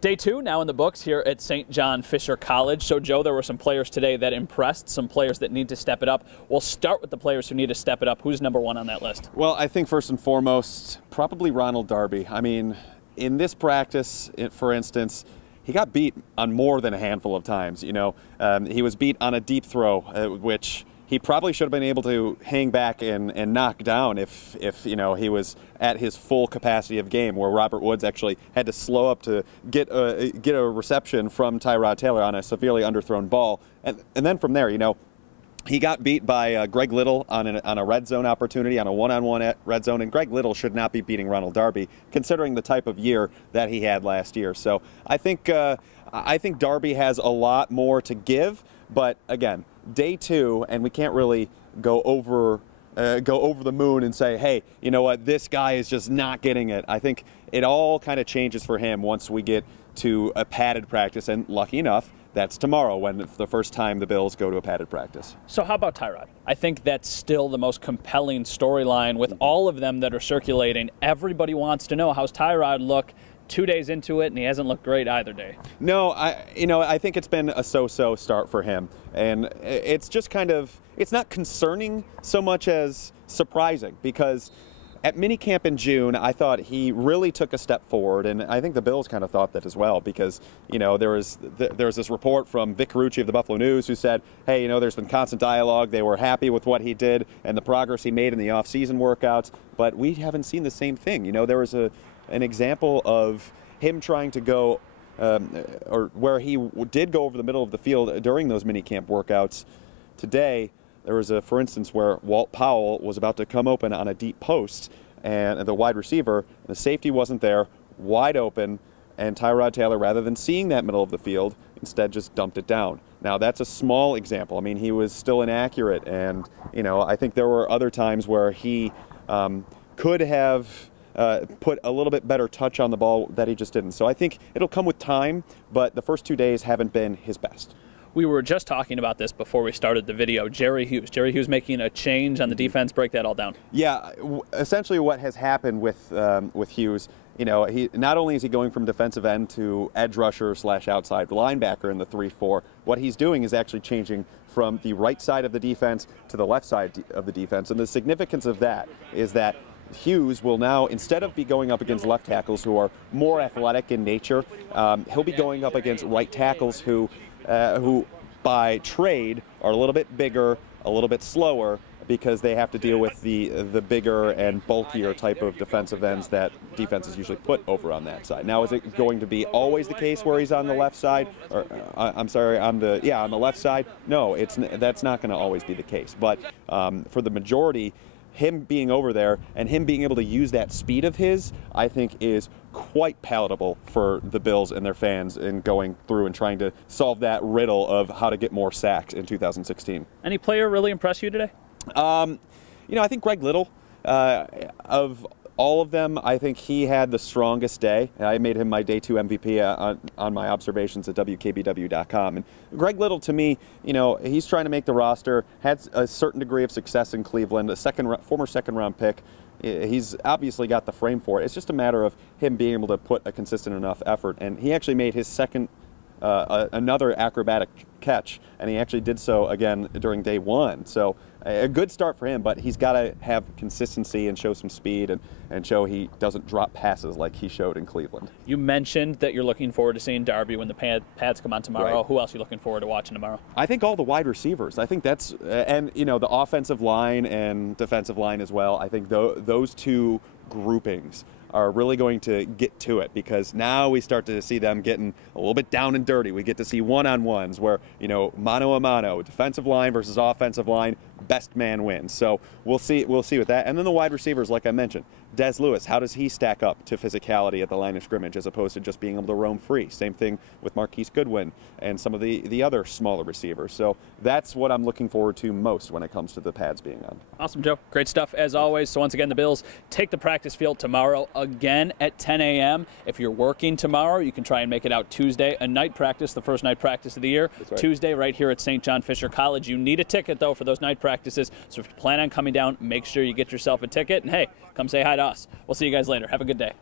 Day 2 now in the books here at St. John Fisher College. So, Joe, there were some players today that impressed, some players that need to step it up. We'll start with the players who need to step it up. Who's number one on that list? Well, I think first and foremost, probably Ronald Darby. I mean, in this practice, for instance, he got beat on more than a handful of times. You know, he was beat on a deep throw, which he probably should have been able to hang back and knock down if you know, he was at his full capacity of game, where Robert Woods actually had to slow up to get a reception from Tyrod Taylor on a severely underthrown ball. And then from there, you know, he got beat by Greg Little on a red zone opportunity, on a one-on-one red zone, and Greg Little should not be beating Ronald Darby, considering the type of year that he had last year. So I think Darby has a lot more to give, but again, day 2, and we can't really go over the moon and say, hey, you know what, this guy is just not getting it. I think it all kind of changes for him once we get to a padded practice, and lucky enough, that's tomorrow, when the first time the Bills go to a padded practice. So how about Tyrod? I think that's still the most compelling storyline with all of them that are circulating. Everybody wants to know, how's Tyrod look 2 days into it, and he hasn't looked great either day. No, I think it's been a so-so start for him, and it's just kind of, it's not concerning so much as surprising, because at minicamp in June, I thought he really took a step forward, and I think the Bills kind of thought that as well, because, you know, there was this report from Vic Carucci of the Buffalo News who said, hey, you know, there's been constant dialogue. They were happy with what he did and the progress he made in the off-season workouts, but we haven't seen the same thing. You know, there was an example of him trying to go, or where he did go over the middle of the field during those minicamp workouts. Today, there was for instance, where Walt Powell was about to come open on a deep post, and the wide receiver, the safety wasn't there, wide open, and Tyrod Taylor, rather than seeing that middle of the field, instead just dumped it down. Now, that's a small example. I mean, he was still inaccurate, and, you know, I think there were other times where he could have put a little bit better touch on the ball that he just didn't. So I think it'll come with time, but the first 2 days haven't been his best. We were just talking about this before we started the video. Jerry Hughes making a change on the defense. Break that all down. Yeah, essentially what has happened with Hughes, you know, he not only is he going from defensive end to edge rusher / outside linebacker in the 3-4, what he's doing is actually changing from the right side of the defense to the left side of the defense. And the significance of that is that Hughes will now, instead of be going up against left tackles who are more athletic in nature, he'll be going up against right tackles who by trade are a little bit bigger, a little bit slower, because they have to deal with the bigger and bulkier type of defensive ends that defenses usually put over on that side. Now, is it going to be always the case where he's on the left side, or I'm sorry, on the left side? No, that's not going to always be the case. But for the majority, him being over there and him being able to use that speed of his, I think, is quite palatable for the Bills and their fans in going through and trying to solve that riddle of how to get more sacks in 2016. Any player really impress you today? You know, I think Greg Little, of all of them, I think he had the strongest day. I made him my day 2 MVP on my observations at WKBW.com. And Greg Little, to me, you know, he's trying to make the roster, had a certain degree of success in Cleveland, former second-round pick. He's obviously got the frame for it. It's just a matter of him being able to put a consistent enough effort. And he actually made his second, another acrobatic catch, and he actually did so again during day 1. So a good start for him, but he's got to have consistency and show some speed and show he doesn't drop passes like he showed in Cleveland. You mentioned that you're looking forward to seeing Darby when the pads come on tomorrow. Right. Who else are you looking forward to watching tomorrow? I think all the wide receivers. I think that's, and, you know, the offensive line and defensive line as well. I think those two groupings are really going to get to it, because now we start to see them getting a little bit down and dirty. We get to see one-on-ones where, you know, mano a mano, defensive line versus offensive line, best man wins. So we'll see with that. And then the wide receivers, like I mentioned, Des Lewis, how does he stack up to physicality at the line of scrimmage as opposed to just being able to roam free? Same thing with Marquise Goodwin and some of the other smaller receivers. So that's what I'm looking forward to most when it comes to the pads being on. Awesome, Joe. Great stuff as always. So once again, the Bills take the practice field tomorrow again at 10 a.m. If you're working tomorrow, you can try and make it out Tuesday. A night practice, the first night practice of the year. That's right. Tuesday right here at St. John Fisher College. You need a ticket, though, for those night practices. So if you plan on coming down, make sure you get yourself a ticket. And, hey, come say hi to us. We'll see you guys later. Have a good day.